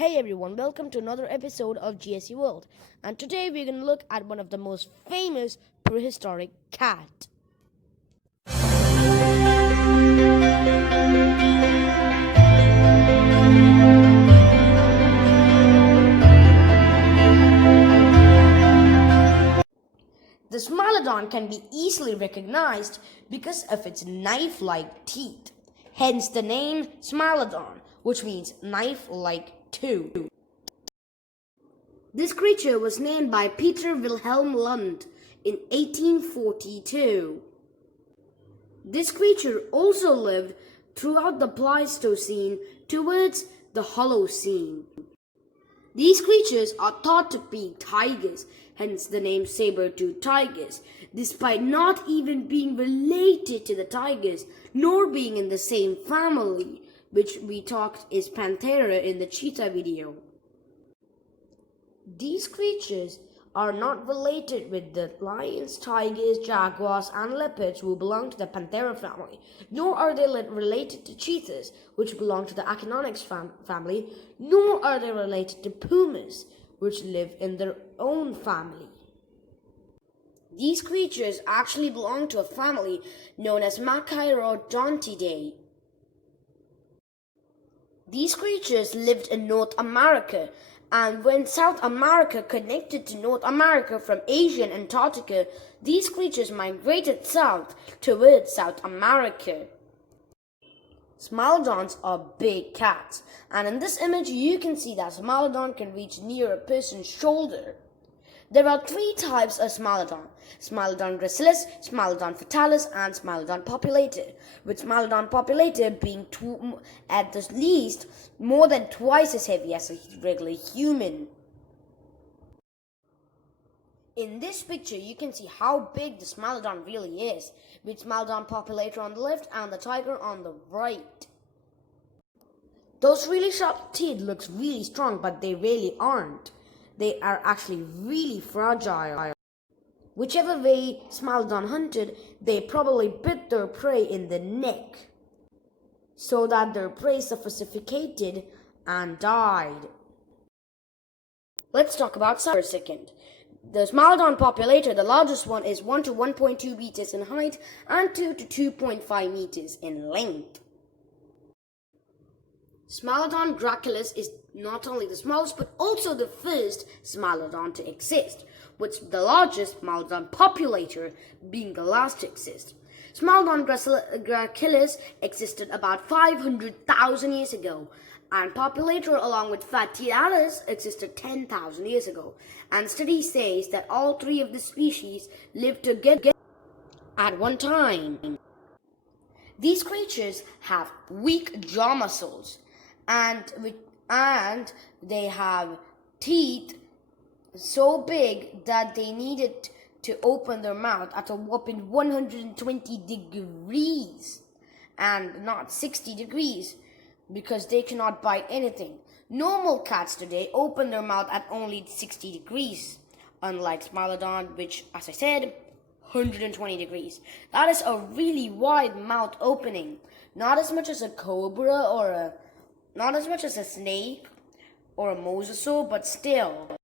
Hey everyone, welcome to another episode of GSE World. And today we're going to look at one of the most famous prehistoric cat. The Smilodon can be easily recognized because of its knife-like teeth, hence the name Smilodon, which means knife-like tooth. This creature was named by Peter Wilhelm Lund in 1842. This creature also lived throughout the Pleistocene towards the Holocene. These creatures are thought to be tigers, hence the name saber-toothed tigers, despite not even being related to the tigers, nor being in the same family, which we talked is Panthera in the cheetah video. These creatures are not related with the lions, tigers, jaguars, and leopards who belong to the Panthera family, nor are they related to cheetahs, which belong to the Acinonyx family, nor are they related to pumas, which live in their own family. These creatures actually belong to a family known as Machairodontidae. These creatures lived in North America, and when South America connected to North America from Asia and Antarctica, these creatures migrated south towards South America. Smilodons are big cats, and in this image you can see that Smilodon can reach near a person's shoulder. There are three types of Smilodon: Smilodon gracilis, Smilodon fatalis, and Smilodon populator, with Smilodon populator being at the least more than twice as heavy as a regular human. In this picture, you can see how big the Smilodon really is, with Smilodon populator on the left and the tiger on the right. Those really sharp teeth look really strong, but they really aren't. They are actually really fragile. Whichever way Smilodon hunted, they probably bit their prey in the neck, so that their prey suffocated and died. Let's talk about size for a second. The Smilodon populator, the largest one, is 1 to 1.2 meters in height and 2 to 2.5 meters in length. Smilodon gracilis is not only the smallest but also the first Smilodon to exist, with the largest Smilodon populator being the last to exist. Smilodon gracilis existed about 500,000 years ago, and populator along with fatalis existed 10,000 years ago. And study says that all three of the species lived together at one time. These creatures have weak jaw muscles, and they have teeth so big that they needed to open their mouth at a whopping 120 degrees and not 60 degrees because they cannot bite anything. Normal cats today open their mouth at only 60 degrees, unlike Smilodon, which, as I said, 120 degrees. That is a really wide mouth opening. Not as much as a cobra not as much as a snake or a mosasaur, but still.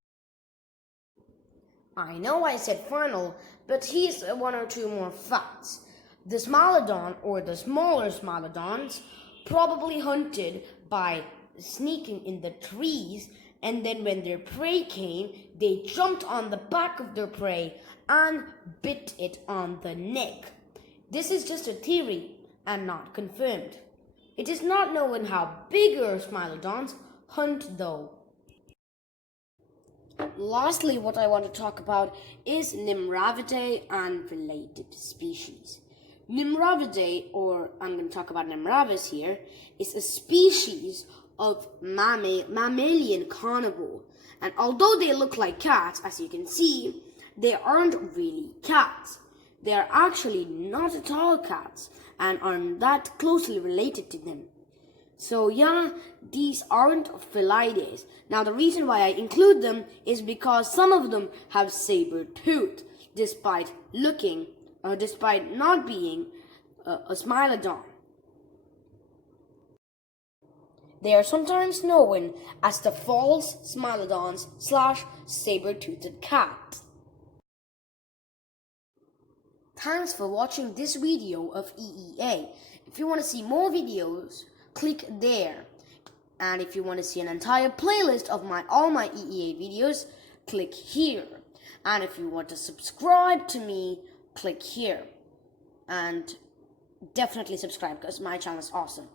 I know I said final, but here's one or two more facts. The Smilodon, or the smaller Smilodons, probably hunted by sneaking in the trees, and then when their prey came, they jumped on the back of their prey and bit it on the neck. This is just a theory and not confirmed. It is not known how bigger Smilodons hunt though. Lastly, what I want to talk about is Nimravidae and related species. Nimravidae, or I'm going to talk about Nimravis here, is a species of mammalian carnivore. And although they look like cats, as you can see, they aren't really cats. They are actually not at all cats and aren't that closely related to them. So yeah, these aren't felidae. Now the reason why I include them is because some of them have saber tooth, despite not being a Smilodon. They are sometimes known as the false Smilodons / saber-toothed cat. Thanks for watching this video of EEA. If you want to see more videos, click there. And if you want to see an entire playlist of all my EEA videos, click here. And if you want to subscribe to me, click here. And definitely subscribe because my channel is awesome.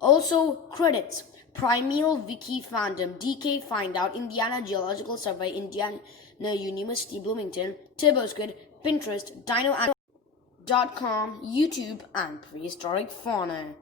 Also, credits: Primeval Wiki Fandom, DK Find Out, Indiana Geological Survey, Indiana University Bloomington, TurboSquid, Pinterest, Dino.com, YouTube, and Prehistoric Fauna.